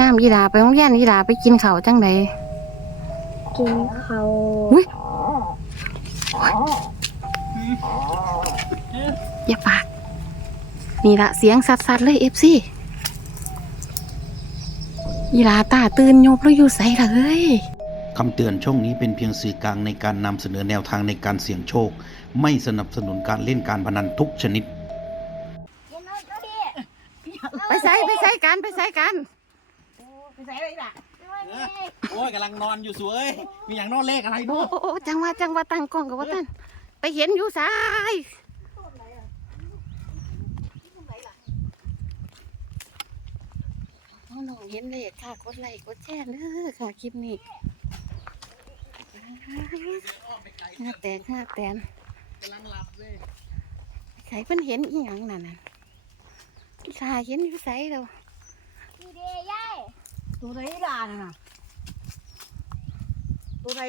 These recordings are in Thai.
น้ำยีหลาไปโรงเรียนยีหลาไปกินข้าวจังใดกินเขาอุ๊ยอย่าปาก นี่ละเสียงสัดๆเลยเอฟซียีหลาตาตื่นโยบแล้วอยู่ใส่ละเฮ้ยคำเตือนช่องนี้เป็นเพียงสื่อกลางในการนำเสนอแนวทางในการเสี่ยงโชค ไม่สนับสนุนการเล่นการพนันทุกชนิดกินนอนก็ดีไปใส่ไปใส่กันไปใส่กัน ไปใส่อะไรล่ะด้วยนี่โอ้ยกำลังนอนอยู่สวย มีอย่างนอนเลขอะไรโอ้ด้วยโอ้โอ้จังว่าจังว่าตั้งกล้องกับว่าท่านไปเห็นอยู่สายน้องน้องเห็นเลขค่ะกดไลค์กดแชร์เด้อค่ะคลิปนี้หน้าแตกหน้าแตนกำลังหลับเลยใครเพิ่นเห็นอีหยังนั่นน่ะพี่ชายเห็นอยู่ไสแล้วดีเดย์ย่าย ตัวไหนล่ะน่ะตัวไหน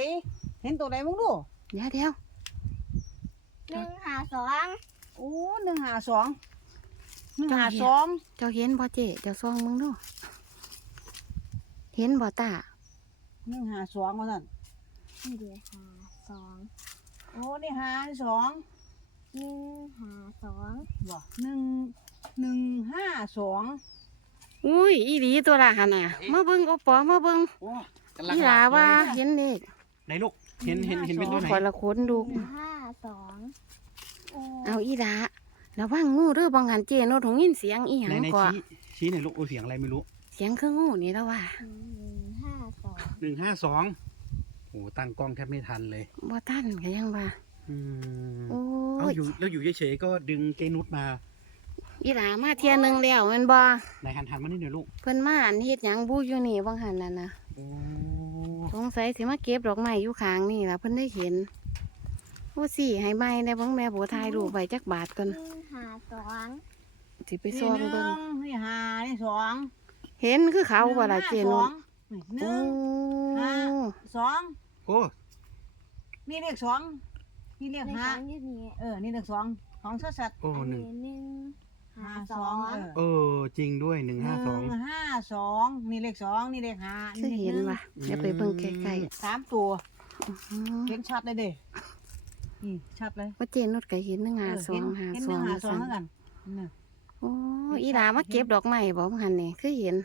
เห็นตัวไหนมึงดูเดี๋ยวเดี๋ยวหนึ่งหาสองโอ้หนึ่งหาสองหนึ่งหาสองเจ้าเห็นบ่เจ๊เจ้าซองมึงดูเห็นบ่ตาหนึ่งหาสองว่าสั่นดีเดย์หาสองโอ้นี่หาสองหนึ่งหาสองบ่หนึ่งหนึ่งห้าสอง อุ้ยอีหลีตัวละหันน่ะมาเบิ่งโอปอมาเบิ่งโอ้กำลังอีหหลัลาบว่าเลยเห็นเลขไหนลูกเห็นเห็นเห็นเป็นตัวไหนคอยละคนดูหนึ่งห้าสองโอ้เอาอีหลาระวังงูเด้อบางหันเจโนตของยินเสียงอีหยัไหนงไหนก่อชี้ชี้หน่อยลูกโอ้เสียงอะไรไม่รู้เสียงคืองูนี่แล้วว่าหนึ่งห้าสองหนึ่งห้าสองโอ้ตั้งกล้องแทบไม่ทันเลยบ่ทันก็ยังว่าอืมโอ้เอายอยู่แล้วอยู่เฉยๆก็ดึงเจนุชมา อีหลามาเที่ยหนึงแล้วแม่นบ่ไหนหันหันมานี่หน่อยลูกเพิ่นมาอันเฮ็ดหยังบูอยู่นี่บางหันนั่นน่ะโอ้สงสัยสิมาเก็บดอกไม้อยู่ข้างนี่ล่ะเพิ่นได้เห็นโอ้สิให้ไม้ได้เบิ่งแม่บ่ถ่ายรูปไว้จักบาทก่อนหนึ่งหาสองสิไปซ่อมเบิ่งนี่หานี่สองเห็นคือเขาบ่ล่ะเจโนหโอ้นึ่งห้าสองโอ้นี่เลขสองนี่เลขในห้าสองอยี่นี่เออนี่เลขสองสองสัตว์โอ้อันหนึ่งนี้หนึ่ง หาห้าสสอองงเออ จริงด้วยหนึ่งห้าสองห้าสองนี่เลขสองนี่เลขห้าคือเห็นว่ะเดี๋ยวไปเบิ่งใกล้สามตัวๆอื้อหือเห็นชัดเลยเด้นี่ชัดเลยว่าเจนุดก็เห็นหนึ่งหาเออสอเห็นงหาเห็นสหอนึ่งงหาหาสองสามเท่ากันน่ะโอ้อีหลามาเก็บดอกไม้บ่หันนี่คือเห็น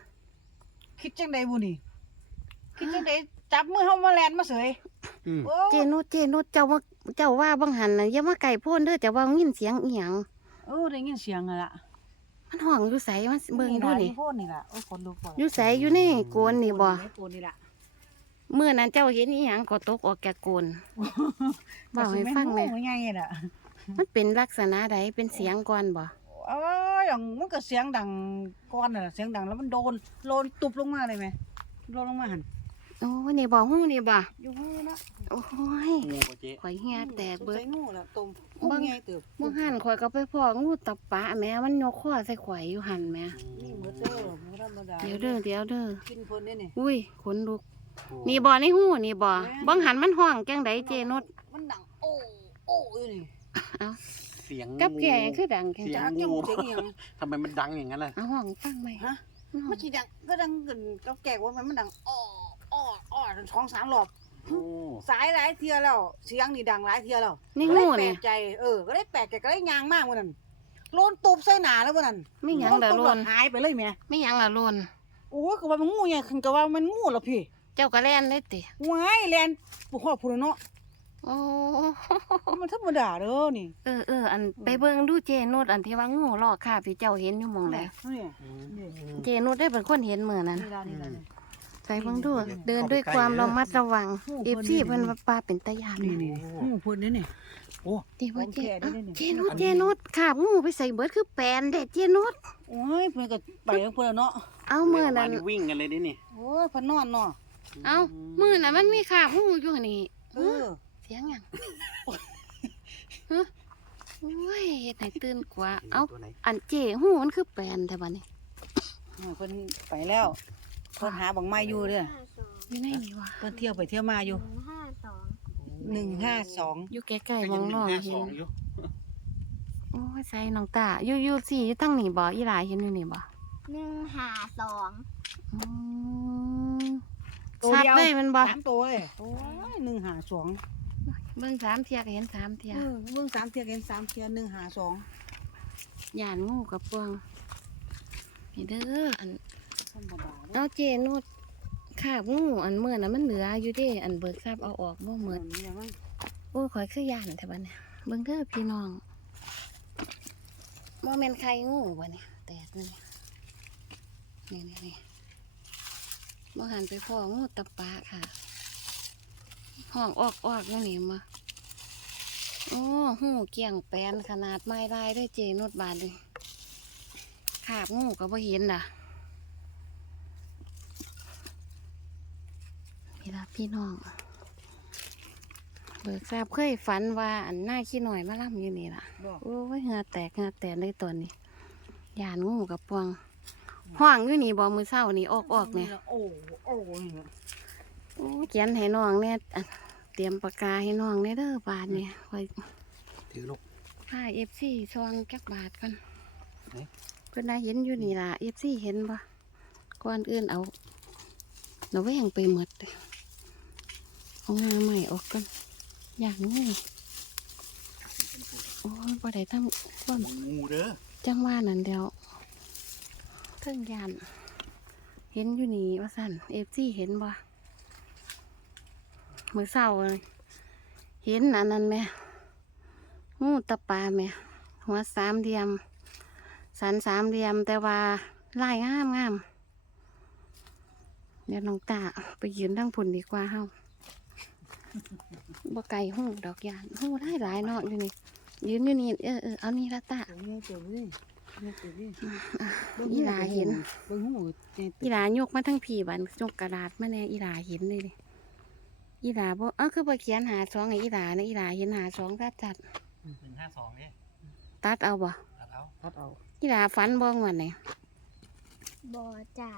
คิดจังใดบุนี่คิดจังใดจับมือเฮามาแลนมาเสยโอ้เจนุดเจนุดเจ้าว่าเจ้าว่าบังหันน่ะอย่ามาไก่โพ่นเด้อแต่ว่ายินเสียงอีหยังโอ้ได้ยินเสียงอะล่ะ มันห้องอยู่ไสมันเบิ่งดูนี่โพดนี่ล่ะโอ้คนลุกบ่อยู่ไสอยู่ในโกนนี่บ่ในโกนนี่ล่ะเมื่อนั้นเจ้าเห็นอีหยังก็ตกออกจากโกนบอกให้ฟังแหน่โอ้ยไงน่ะมันเป็นลักษณะใดเป็นเสียงก่อนบ่เอ้ยอย่างมันก็เสียงดังก้อนน่ะเสียงดังแล้วมันโดนโลนตุบลงมาเลยไหมโดนลงมาหันโอ้นี่บ่ฮู้นี่บ่อยู่มือนะโอ้ยงูบ่เจ๊ข่อยเหียแตกเบิดสงสัยงูน่ะตุ่มเบิ่งไงเติบบ่หันข่อยก็ไปพ้องูตะปะแหม่มันยกคอใส่ข่อยอยู่หันแหม่นี่มือเจ้ามือธรรมดาเดี๋ยวเด้อเดี๋ยวเด้อกินเพิ่นได้นี่อุ้ยขนลุกนี่บ่ในหูนี่บ่แม่นบังหันมันห้องจังไดเจนุดมันดังโอ้โอ้อยู่นี่เสียงกับแก่งูคือดังแค่เสียจักยังเสียงอีหยังทำไมมันดังอย่างนั้นล่ะเอาห้องฟังไหมฮะเอาห้อเมื่งอกี้ดังก็ดังกันกับแก่ว่ามันมันดังอ้อ อ้ออ้อสองสามรอบโอ้สายหลายเทียแล้วเสียงนี่ดังหลายเทียแล้วนี่ก็งูได้แปลนี่กใจเออก็ได้แปลกใจก็ได้ยางมากวันนั้นโลนตุบใส่หนาแล้ววันนั้นไม่หยังละตุบโลแวนหายไปเลยแม่ไม่หยังละโลนโอ้ยก็ว่ามันงูไงคือก็ว่ามันงูเหรอพี่เจ้าก็แล่นเลยติว้ายแลนปุหัวพูนเนาะโอ้มันธรรมดาเด้อนี่เออเอออันไปเบิ่งดูเจนุดอันที่ว่างูลอกคราบที่เจ้าเห็นอยู่หมองใดนี่นี่เจนุดได้เป็นคนเห็นมื้อนั้นนี่ล่ะนี่ล่ะนี่ ใส่เบิ่งดูเดินด้วยความระมัดระวังโอ้เอฟเพิ่นซีนี่เพิ่นว่าปลาเป็นตะยานนี่นะนี่งูพูนนี่นี่โอ้ดีว่าเจโอเคได้อะได้นี่เจนุดเจนุดคาบงูไปใส่เบิดคือแปลนเด็ดเจนุดโอ้ยเพิ่นก็ไปของเพิ่นเนาะเอามื้อนั้นวิ่งกันเลยดินี่โอ้ยเพิ่นนอนเนาะเอามื้อนั้นมันมีคาบงูอยู่นี่เออเสียงหยังฮะโอ้ยเฮ็ดให้ตื่นกว่า เอ้าตัวไหนอันเจหูมันคือแปลนแต่บัดนี้เพิ่นไปแล้ว เพิ่นหาบังไม้อยู่เด้อห้าสองอยู่ในนี่วะเพิ่นเที่ยวไปเที่ยวมาอยู่หนึ่งห้าสองหนึ่งห้าสองอยู่ใกล้ก็ๆมยัองหน้นึ่องงห้าเห็สอนงอยู่โอ้ยใส่น้องตาอยู่อยู่สิอยู่ตั้งนี่บ่อีหลาเห็นอยู่นี่บ่หนึ่งห้าสองอืมตัวชัดเดียวเลยแมันบ่สามตัวเลยโอ้ยหนึ่งหาสองเบิ่งสามเทียก็เห็นสามเทียเออเบื้องสามเทียเห็นสามเทียหนึ่งหาสองย่านงูกับปวงนี่เด้ออัน ธรรมดาเด้อเอาเจนุดขาบงูอันเมื่อน่ะมันเหลืออยู่เด้ อันเบิกทราบเอาออกบ่เหเหมืมืออนนนี่มั้งโอ้ยข่อยคือย่านแต่บัดเนี่ยเบิ่งเด้อพี่น้องบ่แม่นไข่งูบ่เนี่ยแตกเลยนี่นี่นี่บ่หันไปพ่องูตะปาค่ะ ห้องออกออกอยู่นี่มาโอ้หูเกี่ยงแปลนขนาดไม้ลายด้วยเจนุดบาดเลยขาบงูก็บ่เห็นด่ะ พี่ละพี่น้อง เบิกทราบเคยฝันว่าอันหน้าขี้หน่อยมาล่ำอยู่นี่ล่ะ บอกโอ้ยเหงาแตกเหงาแตกในตัวนี้ยานงูกับปวงห้องอยู่นี่บ่มือเศร้านี่ออกออกเนี่ยโอ้โอ้นี่ล่ะโอ้เขียนให้น้องเนี่ยอันเตรียมปากกาให้น้องเนี่ยเด้อบาทเนี่ยคอยถือลูกผ้าเอฟซีซองจักบาทกันไหน เพื่อนได้เห็นอยู่นี่ล่ะเอฟซีเห็นปะก่อนอื่นเอาเราแหวงไปหมดเลย เอางาใหม่ออกกันอย่างนี้โอ้ยบ่ได้ทำความงูเด้อจังว่านั่นเดียวเทิงยานเห็นอยู่นี่ว่าสั่นเอฟซีเห็นบ่มือเศร้าเลยเห็นอันนั้นไหมงูตะปาไหมหัวสามเหลี่ยม สันสามเหลี่ยม แต่ว่าลายงามงามเดี๋ยวน้องตาไปยืนทั้งผุนดีกว่าเฮา บ่ไก่หูดอกยานหูได้หลายเนาะอยู่นี่ยืนอยู่นี่เออเออเอานี่ละตาตัวนี้ตัวนี้นี่ตัวนี้อะบิ่งอีหลาเห็นเบิ่งหูเนี่ยอีหลายกมาทั้งผีบันยกกระดาษมาแน่อีหลาเห็นเลยดิอีหลาบ่เออคือบ่เขียนหาสองให้อีหลานะอีหลาเห็นหาสองตัดจัดหนึ่งห้าสองเนี่ยตัดเอาบ่ตัดเอาพัดเอาอีหลาฝันบ่งวันไหนบอจ่า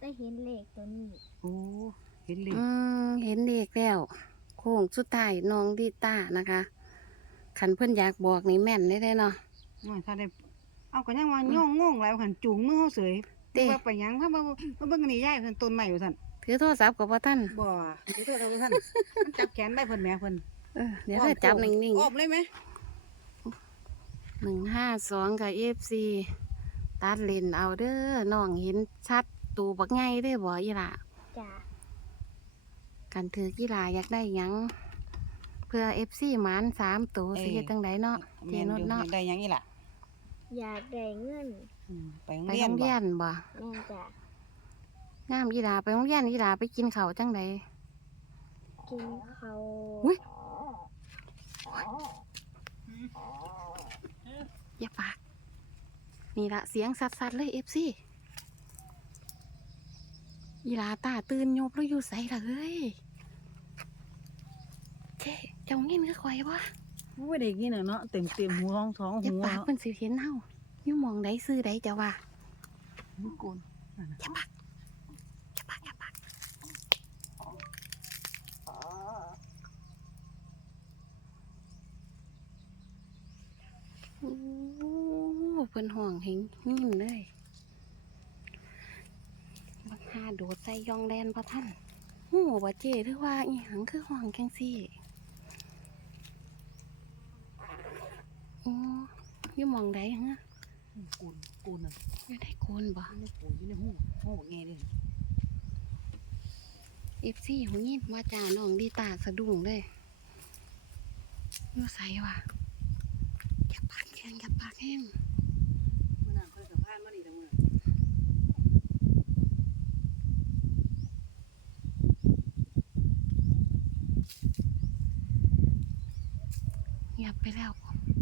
ได้เห็นเลขตัวนี้โอ้เห็นเลยอืมเห็นเด็กแล้วโค้งสุดท้ายน้องดีต้านะคะขันเพิ่นอยากบอกนี่แม่นได้เลยเนาะน้อยถ้าได้เอาก็ยังว่าโย่องงงแล้วหันจูงมือเขาเสยเต้ว่าไปหยังถ้ามามาเบิ่งอันนี่ยายเพิ่นต้นใหม่อยู่ท่านถือโทรศัพท์กับว่าท่านบ่ถือตัวเราท่านมันจับแขนได้เพิ่นแหม่เพิ่นเออเดี๋ยวถ้าจับนิ่งออมเลยไหมๆหนึ่งห้าสองกับเอฟซีตัดเลนเอาเด้อน้องเห็นชัดตูบักไงได้อบ่อีหล่ะจ่า กันถือกีฬาอยากได้หยังเพื่อเอฟซีหมานสามตัวสิเฮ็ดจังไดเนาะเจแม่นนุดอยู่เนาะได้หยังอีหล่ะอยากได้เงินอืมไปโรงไปเรียโรนงบ่เรียนบ่แม่จ่างามอีหลาไปโรงเรียนอีหลาไปกินข้าวจังได กินเขาอุ๊ย อย่าปาก นี่ละเสียงสัดๆเลยเอฟซี อีหลาตาตื่นโยบแล้วอยู่ใส่ละเฮ้ยเจ๊เจ้าเงินก็คอยวะโอ้ยได้กินน่ะเนาะเต็มเต็มๆหูท้องท้องอย่าหูปากเนาะมันสิเห็นเฮาอยู่หมองใดซื้อใดจะว่าหูโกนอย่าปากอย่าปากอย่าปากโอ้เพิ่นห่วงเห็นนิ่มเลยบักหา โดดใส่ยองแดนพระท่านโอ้บ่เจหรือว่าอีหังคือห่วงจังซี่โอ้อยู่หมองใดฮะโกนโกนน่ะอยู่ได้โกนบ่อยู่ในโกนอยู่ในหูหูไงเด้อเอฟซีหูยินว่าจ่าน้องดีตาสะดุ้งเลยอยู่ใส่ว่ะอย่าปากแข็งอย่าปากแห้ง มื้อนั้นเพิ่นก็พานมานี่ทั้งมื้อ เงียบไปแล้ว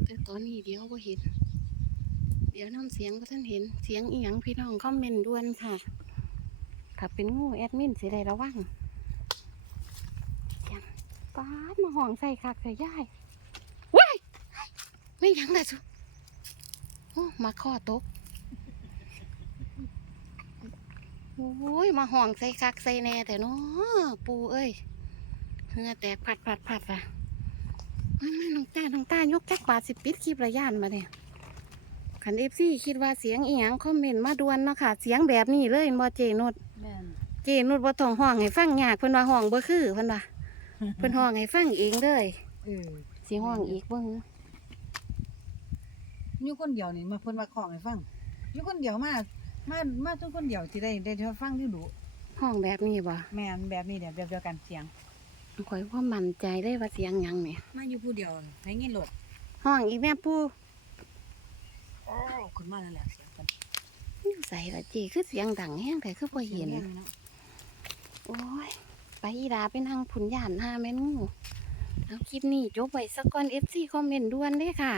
แต่ตอนนี้เดี๋ยวก็เห็น เดี๋ยวน้ำเสียงก็ท่านเห็นเสียงอีหยังพี่น้องคอมเมนต์ด่วนค่ะ ถ้าเป็นงูแอดมินสิได้ระวังเสียงป้าดมาห่องใส่คักใส่ย่ายว้ายไม่หยังเลยสุมาข้อตกโอ้ย มาห่องใส่คักใส่แน่แต่เนาะปูเอ้ยเหงือแตกผัดผัดผัดอะ น้องตาน้องตายกจักบาทสิปิดคลิประยานมาเนี่ยขันเอฟซีคิดว่าเสียงอีหยังคอมเมนต์มาด่วนเนาะค่ะ เสียงแบบนี้เลยบ่เจนุดแมม่นเจนุดบ่ต้องห้องให้ฟังยากเพิ่นว่าห้องบ่คือเพิ่นว่าเพิ่นห้องให้ฟังเองเลยเออสิห้องอีกบ่หืออยู่คนเดียวนี่มาเพิ่นว่าของให้ฟังอยู่คนเดียวมามามาทุกคนเดียวสิได้ได้เท่าฟังอยู่ดูห้องแบบนี้บ่แม่นแบบนี้เดี๋ยวแบบเดียวกันเสียง ข่อยบ่มั่นใจได้ว่าเสียงหยังนี่มาอยู่ผู้เดียวให้เงินโหลดห้องอีกแม่ปู่โอ้ขึ้นมาแล้วแหละเสียงเพิ่นอยู่ใส่ละเจคือเสียงดังแฮงแต่คือบ่เห็นสียงแรงเนาะโอ้ย ไปอีดาไปนั่งผุนย่านหาแม่นงูเอาคลิปนี้จบไว้สักก่อน FC คอมเมนต์ด่วนเด้ค่ะ